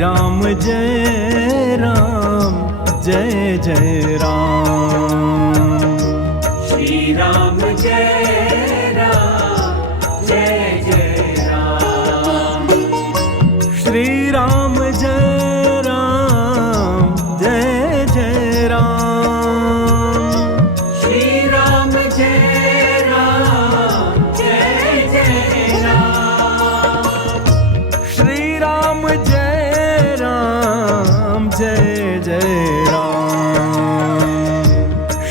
राम जय राम जय जय राम। श्री राम जय राम जय जय राम। श्री राम जय राम जय जय राम। श्री राम जय राम जय जय राम। श्री राम जय राम जय जय राम।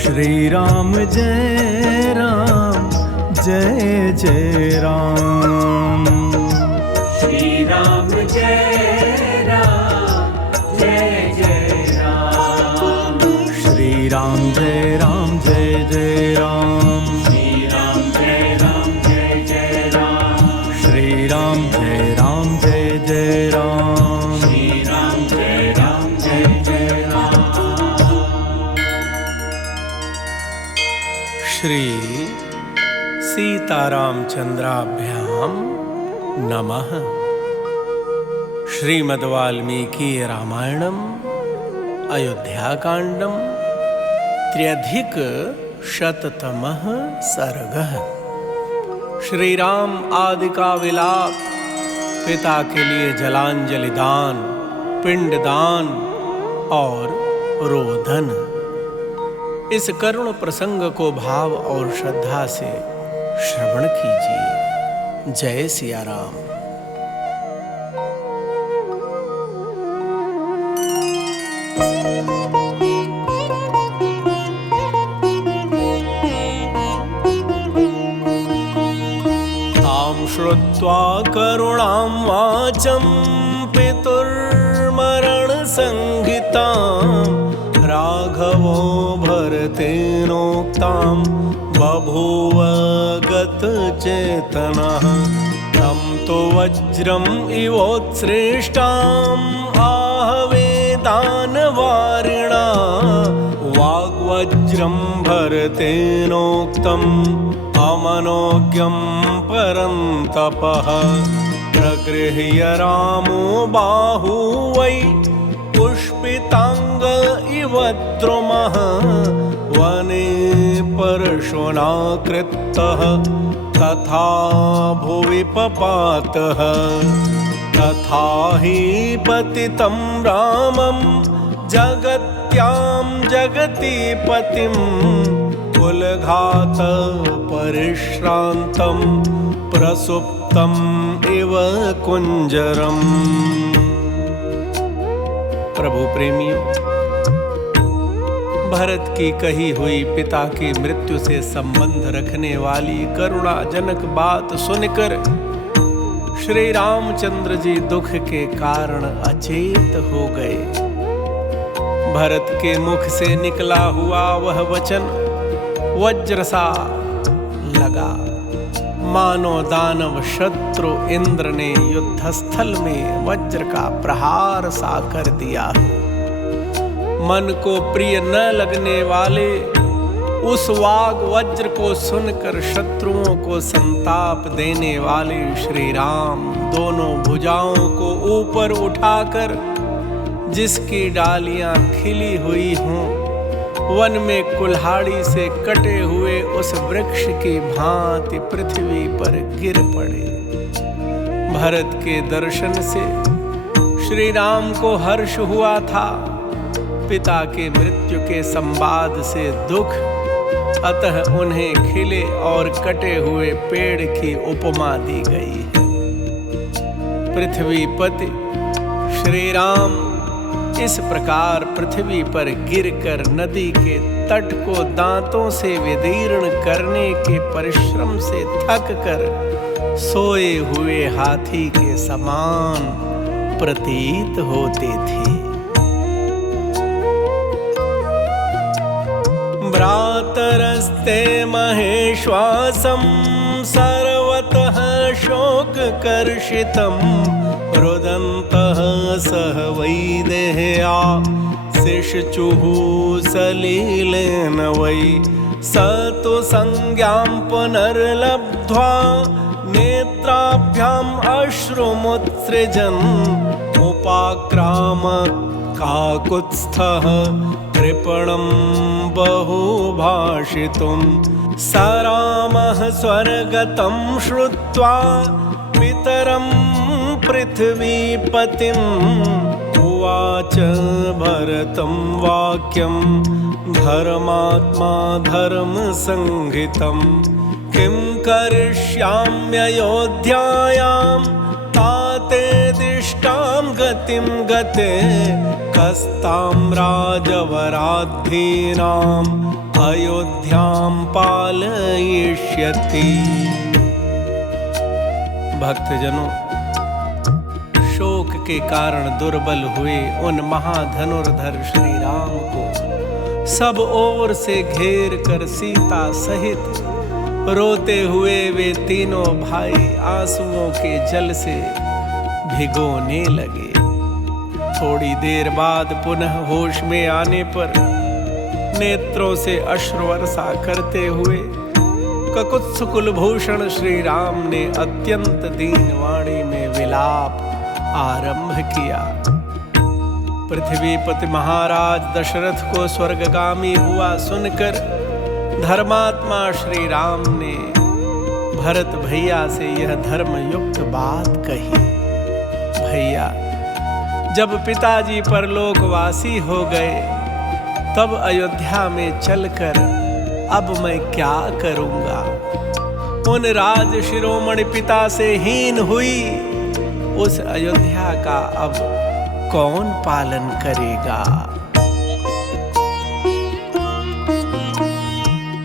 श्री राम जय राम जय जय राम। श्री राम जय राम जय जय राम। श्री राम जय राम जय जय राम। श्री राम जय राम जय जय राम। श्री राम जय राम जय जय राम। श्री राम जय राम जय जय राम। श्री सीतारामचंद्राभ्याम नमः। श्रीमद् वाल्मीकि रामायणम अयोध्याकांडम 3अधिक-शततमः सर्गः। श्री राम आदि का विलाप, पिता के लिए जलांजलि दान, पिंड दान और रोदन। इस करुण प्रसंग को भाव और श्रद्धा से श्रवण कीजिए। जय सिया राम। तां श्रुत्वा करुणां वाचं पितुर्मरणसंहितां राघवो भरतेनोक्तां बभूव गतचेतनः। तं तु वज्रम् इवोत्सृष्टाम् आहवे दानवारिणा वाग्वज्रं भरतेनोक्तम् अमनोज्ञं परन्तपः। प्रगृह्य रामो बाहु वै पुष्पितांग इव द्रुमः वने परशुनाकृतः तथा भुवि पपातः। तथा हि पतितं रामं जगत्यां जगति पतिं कुलघात परिश्रान्तं प्रसुप्तम् इव कुंजरम्। प्रभु प्रेमियों, भरत की कही हुई पिता की मृत्यु से संबंध रखने वाली करुणाजनक बात सुनकर श्री रामचंद्र जी दुख के कारण अचेत हो गए। भरत के मुख से निकला हुआ वह वचन वज्र सा लगा, मानो दानव शत्रु इंद्र ने युद्धस्थल में वज्र का प्रहार सा कर दिया। मन को प्रिय न लगने वाले उस वाग वज्र को सुनकर शत्रुओं को संताप देने वाले श्री राम दोनों भुजाओं को ऊपर उठाकर जिसकी डालियां खिली हुई हों, वन में कुल्हाड़ी से कटे हुए उस वृक्ष की भांति पृथ्वी पर गिर पड़े। भरत के दर्शन से श्री राम को हर्ष हुआ था, पिता के मृत्यु के संवाद से दुख, अतः उन्हें खिले और कटे हुए पेड़ की उपमा दी गई है। पृथ्वीपति श्री राम इस प्रकार पृथ्वी पर गिरकर नदी के तट को दांतों से विदीर्ण करने के परिश्रम से थक कर सोए हुए हाथी के समान प्रतीत होते थे। भ्रातरस्ते महेश्वासं सर्वतः शोककर्षितम् रुदन्तः सह वैदेह्या शिशुचुः सलीलेन वै स तु संज्ञां पुनर्लब्ध्वा नेत्राभ्याम् अश्रुमुत्सृजन् कोपाक्राम काकुत्स्थः कृपणं बहुभाषितुं स रामः स्वर्गतं श्रुत्वा पितरं पृथ्वीपतिम् उवाच भरतं वाक्यं धर्मात्मा धर्मसंहितं किं करिष्याम्ययोध्यायां ताते दिष्टां गतिं गते कस्तां राजवराद्धीनाम् अयोध्यां पालयिष्यति। भक्तजनों, शोक के कारण दुर्बल हुए उन महाधनुर्धर श्री राम को सब ओर से घेर कर सीता सहित रोते हुए वे तीनों भाई आंसुओं के जल से भिगोने लगे। थोड़ी देर बाद पुनः होश में आने पर नेत्रों से अश्रु वर्षा करते हुए ककुत्स कुलभूषण श्री राम ने अत्यंत दीन वाणी में विलाप आरंभ किया। पृथ्वीपति महाराज दशरथ को स्वर्गगामी हुआ सुनकर धर्मात्मा श्री राम ने भरत भैया से यह धर्मयुक्त बात कही। भैया, जब पिताजी परलोकवासी हो गए तब अयोध्या में चलकर अब मैं क्या करूंगा? उन राज शिरोमणि पिता से हीन हुई उस अयोध्या का अब कौन पालन करेगा?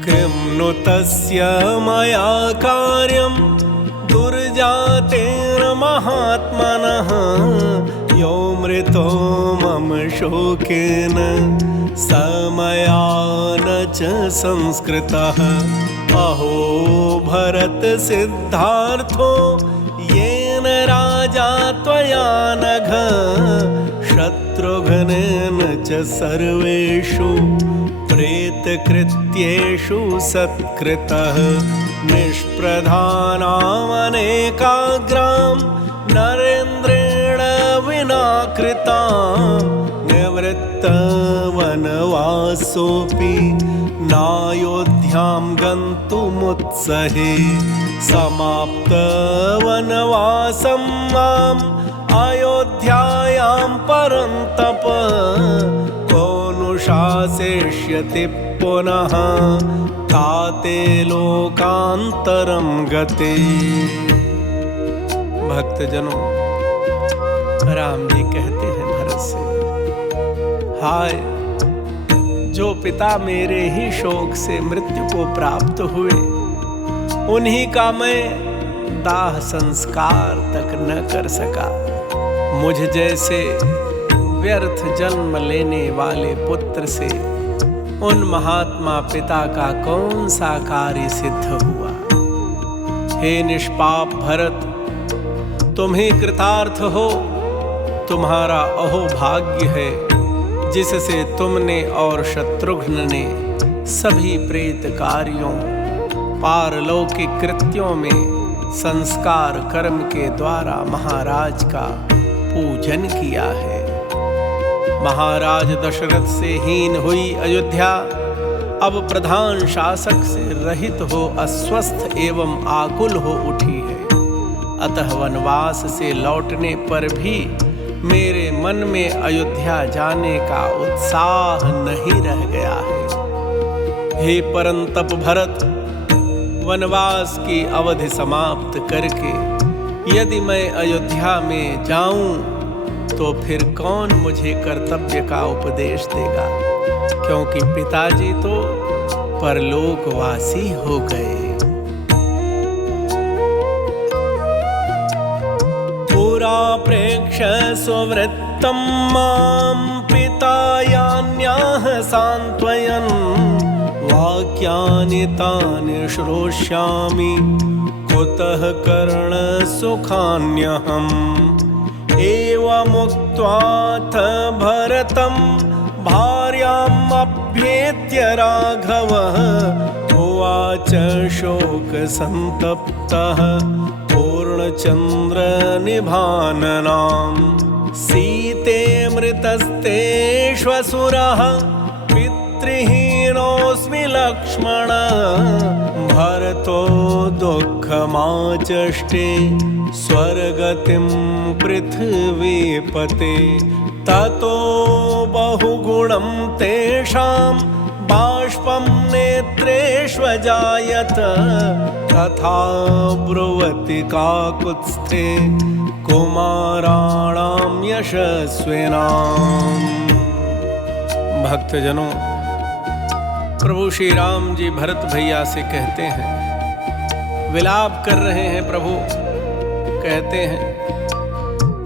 किं नु तस्य मया कार्यं दुर्जातेन महात्मनः यो मृतो मम शोकेन समया न च संस्कृतः अहो भरत सिद्धार्थो येन राजा त्वया नघ शत्रुघ्नेन च सर्वेषु प्रेतकृत्येषु सत्कृतः निष्प्रधानामनेकाग्रां नरेन्द्रेण विना कृतां निवृत्तवनवासोऽपि नायोध्यां गन्तुमुत्सहे समाप्तवनवासं माम् अयोध्यायां परन्तप को नु शासेष्यति पुनः ताते लोकान्तरं गते। भक्तजनों, राम जी कहते हैं भरत से, हाय, जो पिता मेरे ही शोक से मृत्यु को प्राप्त हुए उन्हीं का मैं दाह संस्कार तक न कर सका। मुझ जैसे व्यर्थ जन्म लेने वाले पुत्र से उन महात्मा पिता का कौन सा कार्य सिद्ध हुआ? हे निष्पाप भरत, तुम ही कृतार्थ हो। तुम्हारा अहोभाग्य है जिससे तुमने और शत्रुघ्न ने सभी प्रेत कार्यों पारलौकिक कृत्यों में संस्कार कर्म के द्वारा महाराज का पूजन किया है। महाराज दशरथ से हीन हुई अयोध्या अब प्रधान शासक से रहित हो अस्वस्थ एवं आकुल हो उठी है। अतः वनवास से लौटने पर भी मेरे मन में अयोध्या जाने का उत्साह नहीं रह गया है। हे परंतप भरत, वनवास की अवधि समाप्त करके यदि मैं अयोध्या में जाऊं तो फिर कौन मुझे कर्तव्य का उपदेश देगा? क्योंकि पिताजी तो परलोकवासी हो गए। पुरा प्रेक्ष्य सुवृत्तं मां पिता यान्याः सान्त्वयन् वाक्यानि तानि श्रोष्यामि कुतः कर्णसुखान्यहम्। एवमुक्त्वाथ भरतं भार्याम् अभ्येत्य राघवः उवाच शोकसन्तप्तः पूर्णचन्द्रनिभाननाम्। सीते मृतस्ते श्वशुरः पितृहीनोऽस्मि लक्ष्मण भरतो दुःखमाचष्टे स्वर्गतिं पृथिवीपते ततो बहुगुणं तेषां बाष्पं नेत्रेष्वजायत तथा ब्रुवति काकुत्स्थे कुमाराणां यशस्विनाम्। भक्तजनों, प्रभु श्री राम जी भरत भैया से कहते हैं, विलाप कर रहे हैं। प्रभु कहते हैं,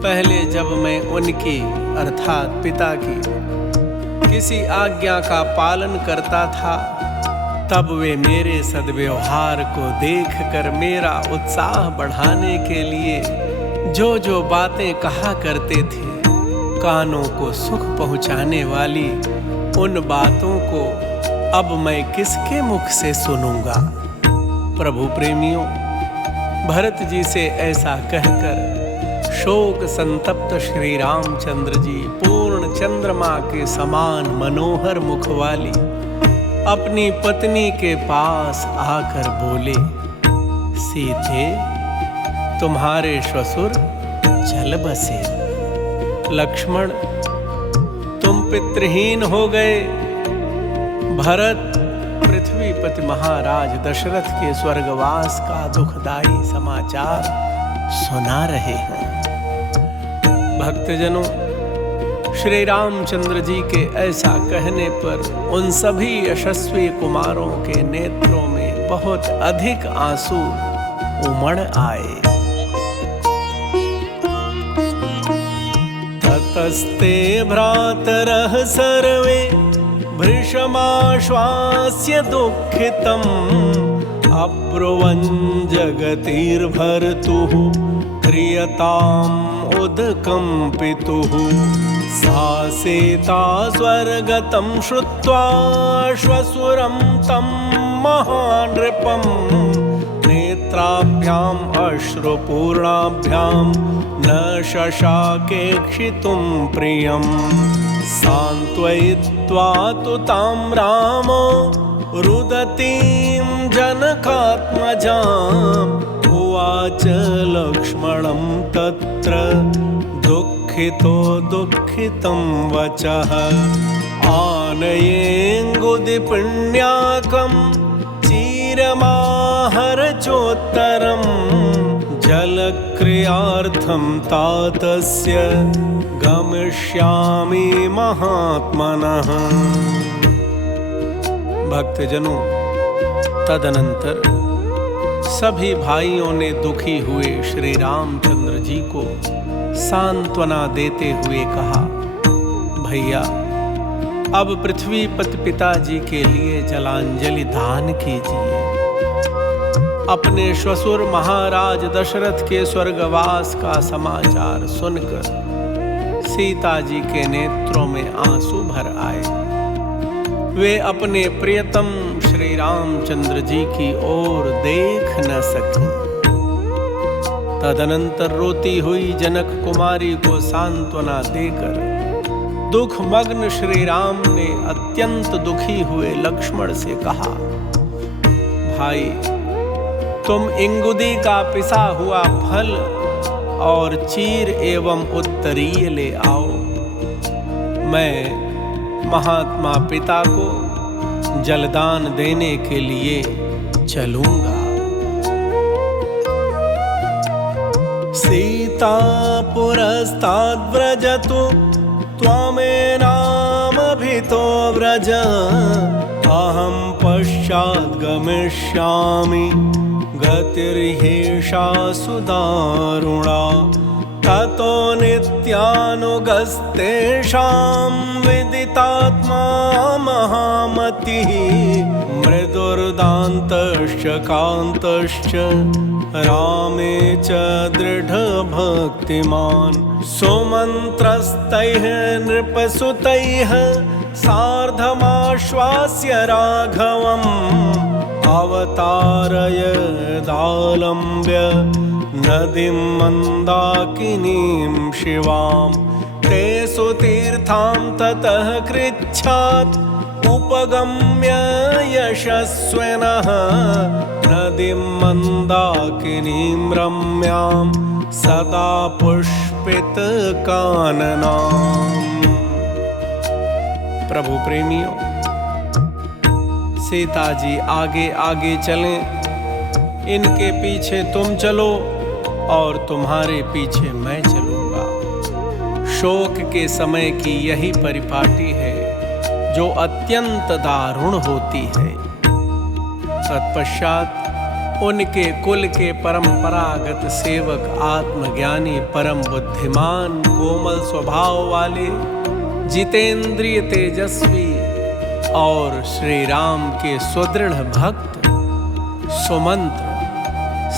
पहले जब मैं उनकी अर्थात पिता की किसी आज्ञा का पालन करता था, तब वे मेरे सद्व्यवहार को देखकर मेरा उत्साह बढ़ाने के लिए जो जो बातें कहा करते थे, कानों को सुख पहुंचाने वाली उन बातों को अब मैं किसके मुख से सुनूंगा। प्रभु प्रेमियों, भरत जी से ऐसा कहकर शोक संतप्त श्री रामचंद्र जी पूर्ण चंद्रमा के समान मनोहर मुख वाली अपनी पत्नी के पास आकर बोले, सीते, तुम्हारे श्वशुर चल बसे। लक्ष्मण, तुम पितृहीन हो गए। भरत पृथ्वीपति महाराज दशरथ के स्वर्गवास का दुखदाई समाचार सुना रहे हैं। भक्तजनों, श्री रामचंद्र जी के ऐसा कहने पर उन सभी यशस्वी कुमारों के नेत्रों में बहुत अधिक आंसू उमड़ आए। ततस्ते भ्रातरः सर्वे भृशमाश्वास्य दुःखितम् अब्रुवन् जगतिर्भर्तुः क्रियताम् उदकं पितुः। सा सीता स्वर्गतं श्रुत्वा श्वशुरं तं महानृपं नेत्राभ्याम् अश्रुपूर्णाभ्यां न शशाकेक्षितुं प्रियं। सान्त्वयित्वा तु तां रामो रुदतीं जनकात्मजाम् उवाच लक्ष्मणं तत्र दुःखितो दुःखितं वचः। आनयेऽङ्गुदिपुण्याकं चीरमाहरचोत्तरं जलक्रियार्थं तातस्य गमिष्यामि महात्मनः। भक्तजनों, तदनंतर सभी भाइयों ने दुखी हुए श्री रामचंद्र जी को सांत्वना देते हुए कहा, भैया, अब पृथ्वीपति पिताजी के लिए जलांजलि दान कीजिए। अपने श्वशुर महाराज दशरथ के स्वर्गवास का समाचार सुनकर सीता जी के नेत्रों में आंसू भर आए। वे अपने प्रियतम श्री रामचंद्र जी की ओर देख न सकी। तदनंतर रोती हुई जनक कुमारी को सांत्वना देकर दुखमग्न श्री राम ने अत्यंत दुखी हुए लक्ष्मण से कहा, भाई, तुम इंगुदी का पिसा हुआ फल और चीर एवं उत्तरीय ले आओ। मैं महात्मा पिता को जलदान देने के लिए चलूंगा। सीता पुरस्ताद्व्रजतु त्वमेनामभितो व्रज अहं पश्चात् गमिष्यामि गतिर्ह्येषा सुदारुणा। ततो नित्यानुगस्तेषां विदितात्मा महामतिः मृदुर्दान्तश्च कान्तश्च रामे च दृढभक्तिमान् सुमन्त्रस्तैः नृपसुतैः सार्धमाश्वास्य राघवम् अवतारयदालम्ब्य नदीं मन्दाकिनीं शिवां सुतीर्थां ततः कृच्छात् उपगम्य यशस्विनः नदीं मन्दाकिनीं रम्यां सदा पुष्पितकाननाम्। प्रभु प्रेमियों, सीता जी आगे आगे चलें, इनके पीछे तुम चलो और तुम्हारे पीछे मैं चलूंगा। शोक के समय की यही परिपाटी है जो अत्यंत दारुण होती है। तत्पश्चात उनके कुल के परंपरागत सेवक आत्मज्ञानी परम बुद्धिमान कोमल स्वभाव वाले जितेंद्रिय तेजस्वी और श्री राम के सुदृढ़ भक्त सुमंत्र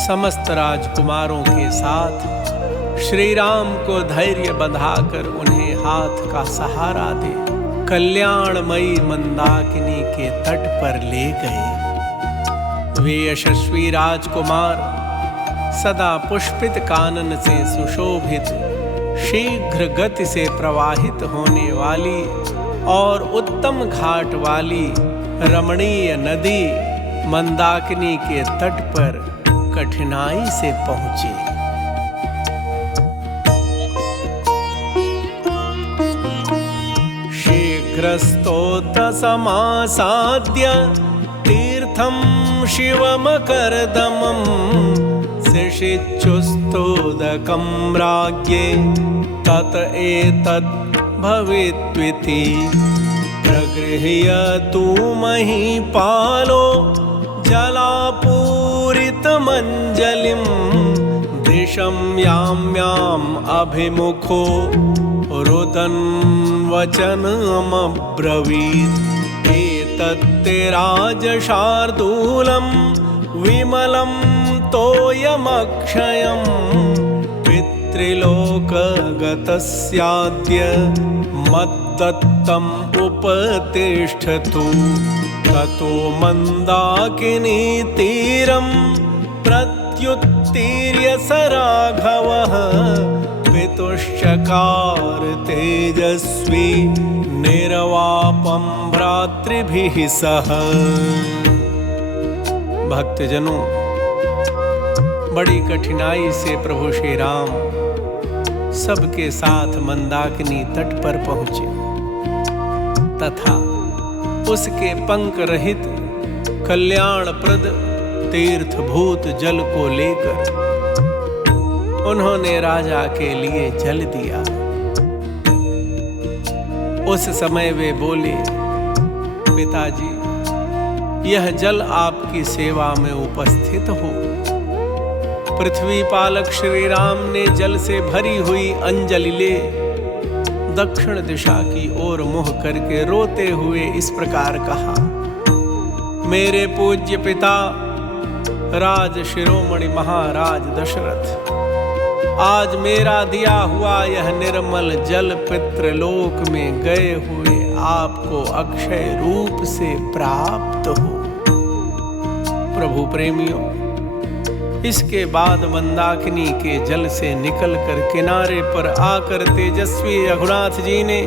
समस्त राजकुमारों के साथ श्री राम को धैर्य बंधाकर उन्हें हाथ का सहारा दे कल्याणमयी मंदाकिनी के तट पर ले गए। वे यशस्वी राजकुमार सदा पुष्पित कानन से सुशोभित शीघ्र गति से प्रवाहित होने वाली और उत्तम घाट वाली रमणीय नदी मंदाकिनी के तट पर कठिनाई से पहुंचे। शीघ्रस्तोत समासाद्य तीर्थं शिवमकरदमं शिशिचुस्तोदकं राज्ञे तत एतद् भवेत्विति प्रगृह्य तु महीपालो जलापूरितमञ्जलिं दिशं याम्याम् अभिमुखो रुदन् वचनमब्रवीत् एतत्ते राजशार्दूलं विमलं तोयमक्षयं पितृलोकगतस्याद्य मद्दत्तम् उपतिष्ठतु। ततो मन्दाकिनी तीरं प्रत्युत्तीर्य स राघवः पितुश्चकार तेजस्वी निर्वापं भ्रातृभिः सह। भक्तजनों, बड़ी कठिनाई से प्रभु श्री राम सबके साथ मंदाकिनी तट पर पहुंचे तथा उसके पंक रहित कल्याणप्रद तीर्थभूत जल को लेकर उन्होंने राजा के लिए जल दिया। उस समय वे बोले, पिताजी, यह जल आपकी सेवा में उपस्थित हो। पृथ्वी पालक श्री राम ने जल से भरी हुई अंजलि ले दक्षिण दिशा की ओर मुँह करके रोते हुए इस प्रकार कहा, मेरे पूज्य पिता राज शिरोमणि महाराज दशरथ, आज मेरा दिया हुआ यह निर्मल जल पितृलोक में गए हुए आपको अक्षय रूप से प्राप्त हो। प्रभु प्रेमियों, इसके बाद मंदाकिनी के जल से निकलकर किनारे पर आकर तेजस्वी रघुनाथ जी ने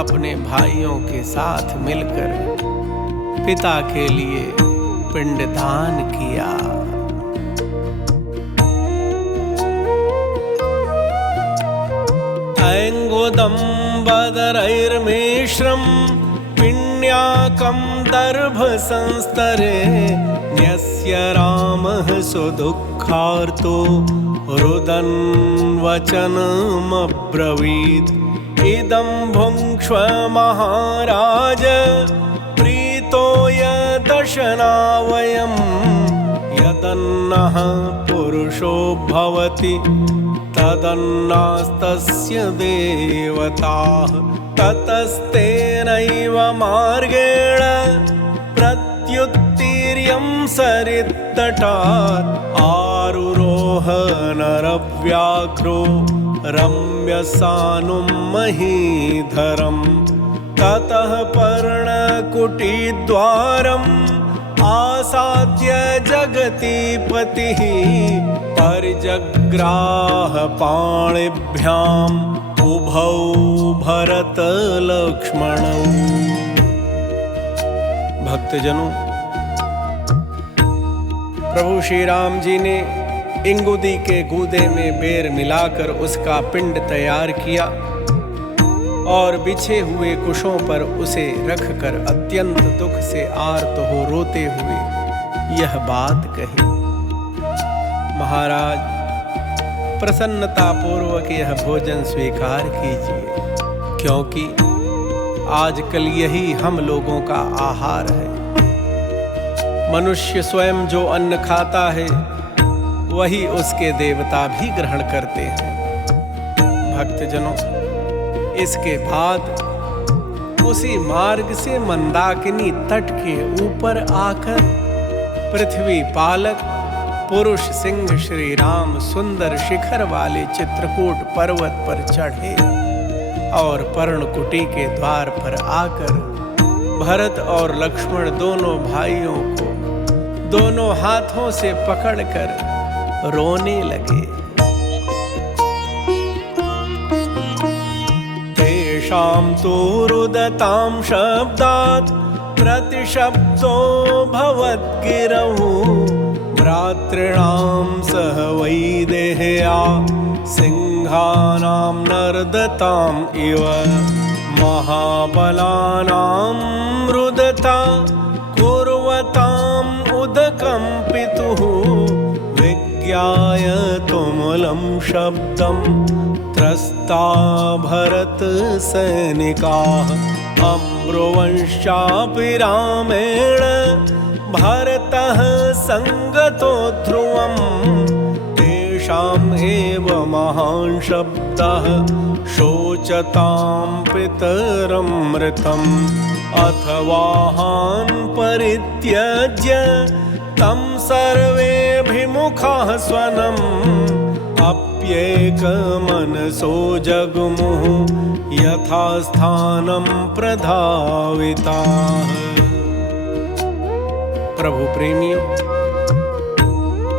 अपने भाइयों के साथ मिलकर पिता के लिए पिंडदान किया। ऐङ्गोदं बदरैर्मिश्रं पिण्याकं दर्भसंस्तरे न्यस्य रामः सुदुःखार्तो रुदन् वचनमब्रवीत् इदं भुङ्क्ष्व महाराज प्रीतो यदशना वयं यदन्नः पुरुषो भवति तदन्नास्तस्य देवताः ततस्तेनैव मार्गेण प्रत्युत्तीर्यं सरित्तटात् आरुरोह नरव्याघ्रो रम्यसानुं महीधरम् ततः पर्णकुटीद्वारम् आसाद्य जगतीपतिः परिजग्राह पाणिभ्यां उभौ भरत लक्ष्मणौ। भक्तजनों, प्रभु श्री राम जी ने इंगुदी के गूदे में बेर मिलाकर उसका पिंड तैयार किया और बिछे हुए कुशों पर उसे रखकर अत्यंत दुख से आर्त हो रोते हुए यह बात कही, महाराज, प्रसन्नता पूर्वक यह भोजन स्वीकार कीजिए, क्योंकि आजकल यही हम लोगों का आहार है। मनुष्य स्वयं जो अन्न खाता है वही उसके देवता भी ग्रहण करते हैं। भक्तजनों, इसके बाद उसी मार्ग से मंदाकिनी तट के ऊपर आकर पृथ्वी पालक पुरुष सिंह श्री राम सुंदर शिखर वाले चित्रकूट पर्वत पर चढ़े और पर्णकुटी के द्वार पर आकर भरत और लक्ष्मण दोनों भाइयों को दोनों हाथों से पकड़कर रोने लगे। तेषां तु रुदतां शब्दात् प्रतिशब्दो भवद्गिरौ भ्रातॄणां सह वैदेह्या सिंहानां नर्दताम् इव महाबलानां रुदता कुर्वताम् उदकं पितुः विज्ञाय तुमुलं शब्दं त्रस्ता भरत सैनिकाः अम्रुवंशापि रामेण भरतः संगतो ध्रुवं तेषाम् एव महान् शब्दः शोचतां पितरमृतम् अथवाहान् परित्यज्य तं सर्वेऽभिमुखाः स्वनम् अप्येकमनसो जगमुः यथा स्थानं प्रधाविताः। प्रभु प्रेमियों,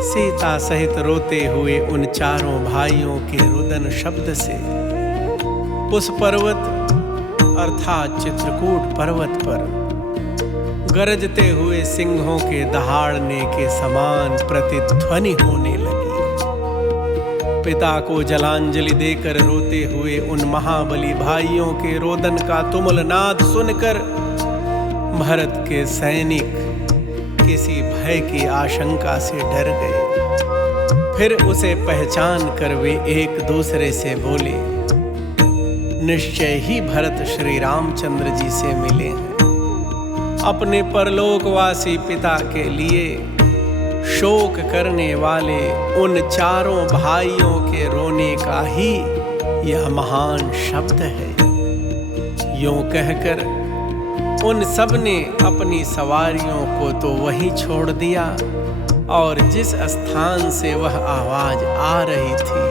सीता सहित रोते हुए उन चारों भाइयों के रुदन शब्द से उस पर्वत अर्थात चित्रकूट पर्वत पर गरजते हुए सिंहों के दहाड़ने के समान प्रतिध्वनि होने लगी। पिता को जलांजलि देकर रोते हुए उन महाबली भाइयों के रोदन का तुमुल नाद सुनकर भरत के सैनिक किसी भय की आशंका से डर गए। फिर उसे पहचान कर वे एक दूसरे से बोले, निश्चय ही भरत श्री रामचंद्र जी से मिले हैं। अपने परलोकवासी पिता के लिए शोक करने वाले उन चारों भाइयों के रोने का ही यह महान शब्द है। यूं कहकर उन सब ने अपनी सवारियों को तो वहीं छोड़ दिया और जिस स्थान से वह आवाज आ रही थी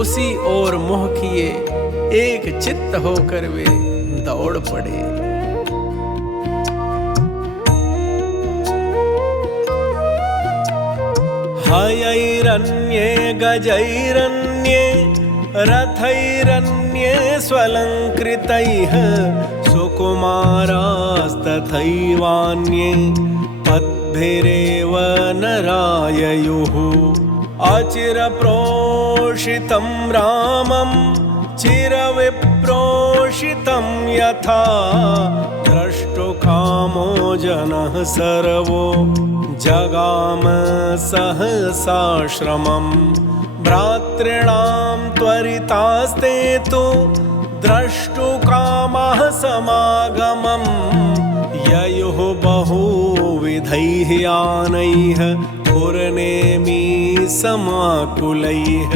उसी ओर मुँह किए एक चित्त होकर वे दौड़ पड़े। हयैरन्ये गजैरन्ये रथैरन्ये स्वलंकृतैः सुकुमारास्तथैवान्ये पद्भिरेव नराययुः अचिरप्रोषितं रामं चिरविप्रोषितं यथा द्रष्टुकामो जनः सर्वो जगाम सहसाश्रमं भ्रातॄणां त्वरितास्ते तु द्रष्टुकामः समागमं ययुः बहुविधैः यानैः पुरनेमि समाकुलैः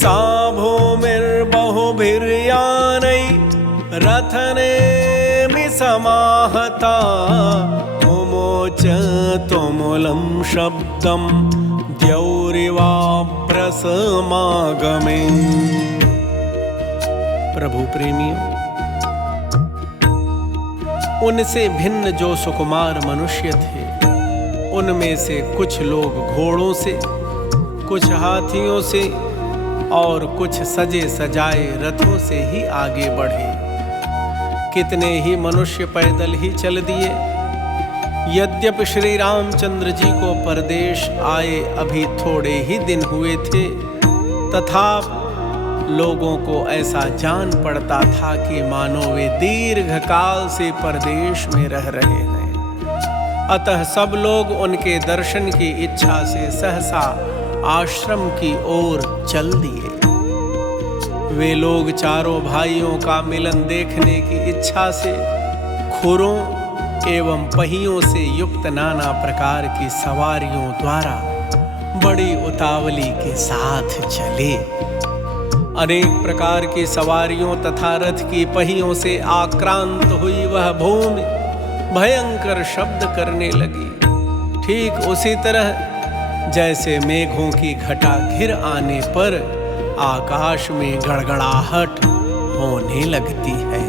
सा भूमिर्बहुभिर्यानैः रथनेमि समाहता मुमोच तुमुलं शब्दं द्यौरिवाभ्रसमागमे। प्रभु प्रेमियों, उनसे भिन्न जो सुकुमार मनुष्य थे उनमें से कुछ लोग घोड़ों से, कुछ हाथियों से, और कुछ सजे सजाए रथों से ही आगे बढ़े। कितने ही मनुष्य पैदल ही चल दिए। यद्यपि श्री रामचंद्र जी को परदेश आए अभी थोड़े ही दिन हुए थे, तथा लोगों को ऐसा जान पड़ता था कि मानो वे दीर्घ काल से परदेश में रह रहे हैं। अतः सब लोग उनके दर्शन की इच्छा से सहसा आश्रम की ओर चल दिए। वे लोग चारों भाइयों का मिलन देखने की इच्छा से खुरों एवं पहियों से युक्त नाना प्रकार की सवारियों द्वारा बड़ी उतावली के साथ चले। अनेक प्रकार की सवारियों तथा रथ की पहियों से आक्रांत हुई वह भूमि भयंकर शब्द करने लगी, ठीक उसी तरह जैसे मेघों की घटा घिर आने पर आकाश में गड़गड़ाहट होने लगती है।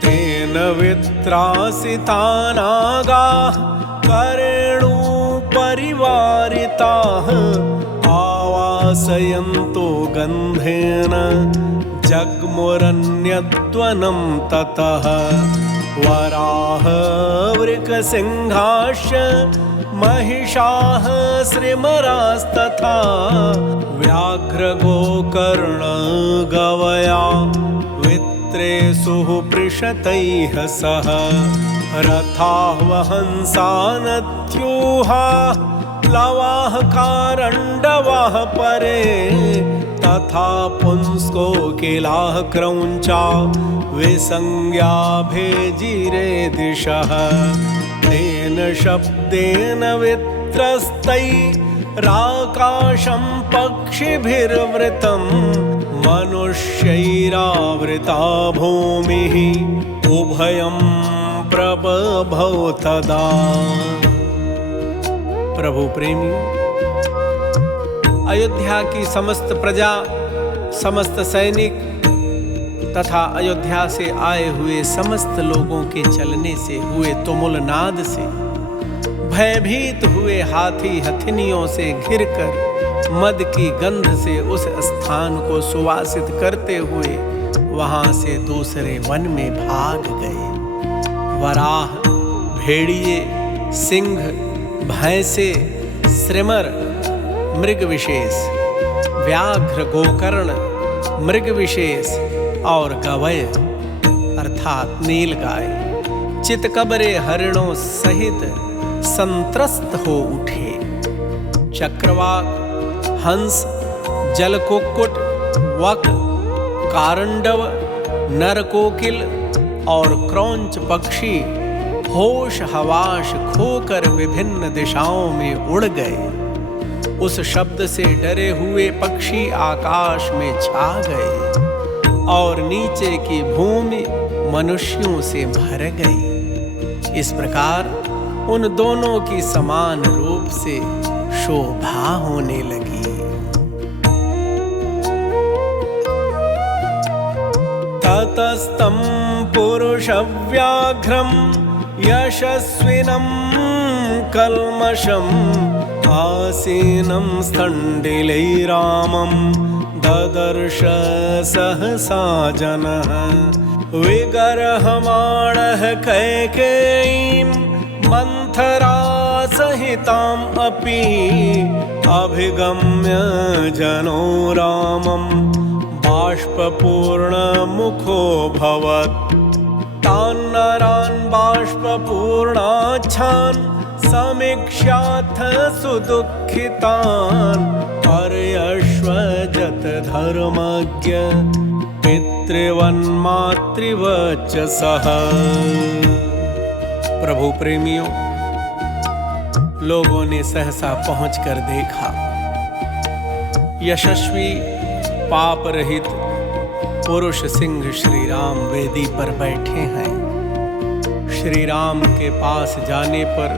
तेन वित्रासिता नागाः करेणु परिवारिताः आवासयन्तो गन्धेन जग्मुरन्यद्वनं ततः वराह वृकसिंहाश्च महिषाः श्रीमरास्तथा व्याघ्र गोकर्ण गवया वित्रेषुः पृषतैः सह रथाः वहंसा नद्यूहाः प्लवाः कारण्डवाः परे तथा पुंस्कोकिलाः क्रौञ्चा विसंज्ञा भेजिरे दिशः। तेन शब्देन वित्रस्तैराकाशं पक्षिभिर्वृतं मनुष्यैरावृता भूमिः उभयं प्रबभौ तदा। प्रभु प्रेमी, अयोध्या की समस्त प्रजा, समस्त सैनिक तथा अयोध्या से आए हुए समस्त लोगों के चलने से हुए तुमुल नाद से भयभीत हुए हाथी हथिनियों से घिरकर मद की गंध से उस स्थान को सुवासित करते हुए वहां से दूसरे वन में भाग गए। वराह, भेड़िए, सिंह, भैंसे, श्रीमर मृग विशेष, व्याघ्र गोकर्ण मृग विशेष और गवय अर्थात नीलगाय चितकबरे हरिणों सहित संत्रस्त हो उठे। चक्रवाक, हंस, जलकुक्कुट, वक, कारंडव, नरकोकिल और क्रौंच पक्षी होश हवाश खोकर विभिन्न दिशाओं में उड़ गए। उस शब्द से डरे हुए पक्षी आकाश में छा गए और नीचे की भूमि मनुष्यों से भर गई। इस प्रकार उन दोनों की समान रूप से शोभा होने लगी। ततस्तं पुरुषव्याघ्रं यशस्विनं कल्मषम् आसीनं स्थण्डिलैरामं ददर्श सहसा जनः विगर्हमाणः कैकेयीं मंथरा सहिताम् अपि अभिगम्य जनो रामं बाष्पपूर्णमुखो भवत्। तान् नरान् बाष्पपूर्णाच्छान् समीक्ष्याथ सुदुःखितान् पर्यश्वजत धर्मज्ञ पितृवन्मातृवचसः। प्रभु प्रेमियों, लोगों ने सहसा पहुंचकर देखा यशस्वी पाप रहित पुरुष सिंह श्री राम वेदी पर बैठे हैं। श्री राम के पास जाने पर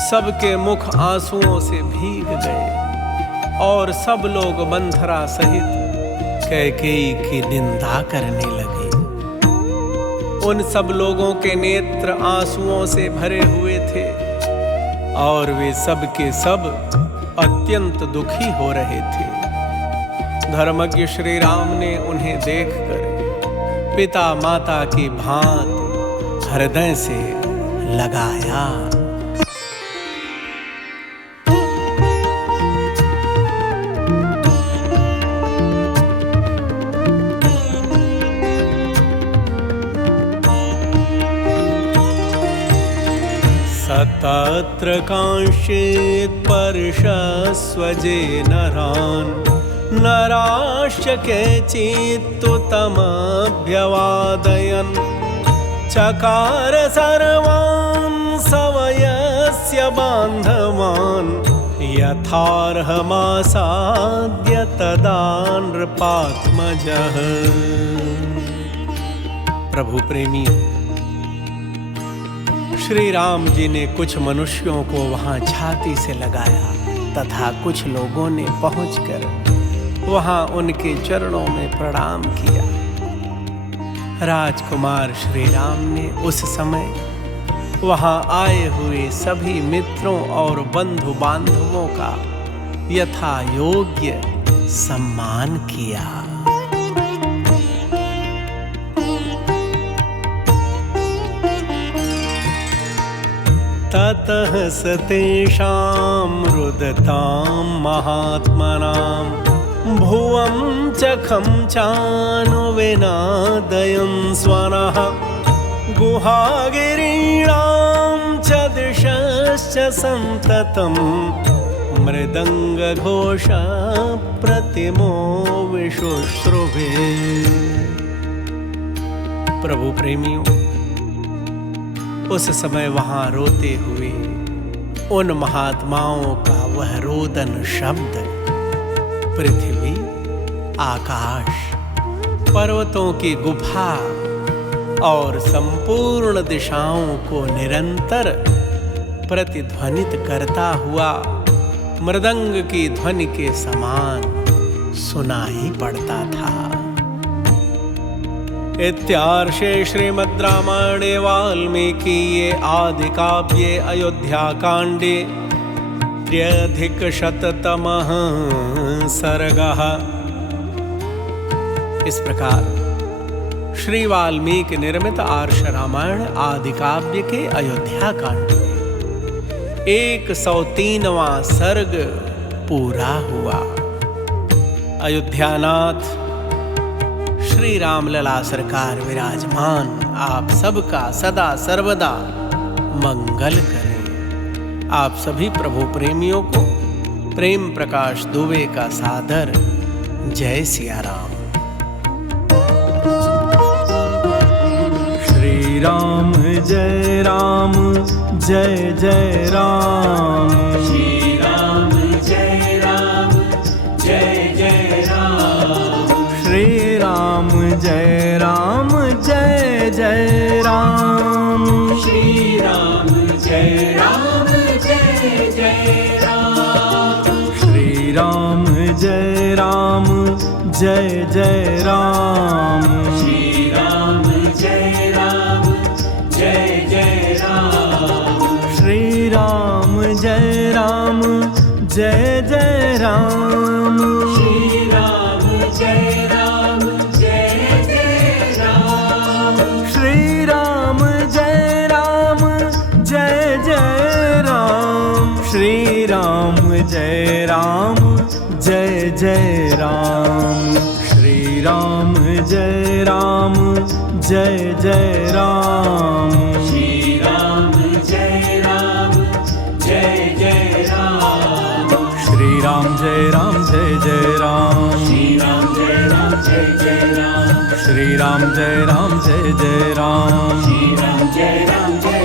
सबके मुख आंसुओं से भीग गए और सब लोग मंथरा सहित कैकेयी की निंदा करने लगे। उन सब लोगों के नेत्र आंसुओं से भरे हुए थे और वे सब के सब अत्यंत दुखी हो रहे थे। धर्मज्ञ श्री राम ने उन्हें देखकर पिता माता की भांति हृदय से लगाया। तत्र कांश्चित् पर्षस्वजे नरान् नराश्च केचित्तु तमभ्यवादयन् चकार सर्वान् सवयस्य बान्धवान् यथार्हमासाद्य तदा नृपात्मजः। प्रभु प्रेमी, श्री राम जी ने कुछ मनुष्यों को वहां छाती से लगाया तथा कुछ लोगों ने पहुंचकर वहां उनके चरणों में प्रणाम किया। राजकुमार श्री राम ने उस समय वहां आए हुए सभी मित्रों और बंधु बांधवों का यथा योग्य सम्मान किया। ततः स तेषां रुदतां महात्मनां भुवं चखं चानुविनादयन् स्वनः गुहागिरीणां च दिशश्च सन्ततं मृदङ्गघोष प्रतिमो विशुश्रुवे। प्रभु प्रेमियों, उस समय वहां रोते हुए उन महात्माओं का वह रोदन शब्द पृथ्वी, आकाश, पर्वतों की गुफा और संपूर्ण दिशाओं को निरंतर प्रतिध्वनित करता हुआ मृदंग की ध्वनि के समान सुनाई पड़ता था। इत्यार्षे श्रीमद् रामायणे वाल्मीकिये आदि काव्ये अयोध्याकाण्डे 3अधिकशततमः सर्गः। इस प्रकार श्री वाल्मीकि निर्मित आर्ष रामायण आदि काव्य के अयोध्याकांड में 103वां सर्ग पूरा हुआ। अयोध्यानाथ श्री रामलला सरकार विराजमान आप सबका सदा सर्वदा मंगल करें। आप सभी प्रभु प्रेमियों को प्रेम प्रकाश दुबे का सादर जय सिया राम। श्री राम जय राम जय जय राम। श्री राम जय राम जय जय राम। श्री राम जय राम जय जय राम। श्री राम जय राम जय जय राम। श्री राम जय राम जय जय राम। श्री राम जय राम जय जय राम। श्री राम जय राम जय जय राम। श्री राम जय राम जय जय राम। श्री राम जय राम जय जय राम। श्री राम जय राम जय जय राम। श्री राम जय राम जय जय राम। श्री राम जय राम जय जय राम। श्री राम जय राम जय जय राम। श्री राम जय राम जय जय राम। श्री राम जय राम जय जय राम। श्री राम जय राम जय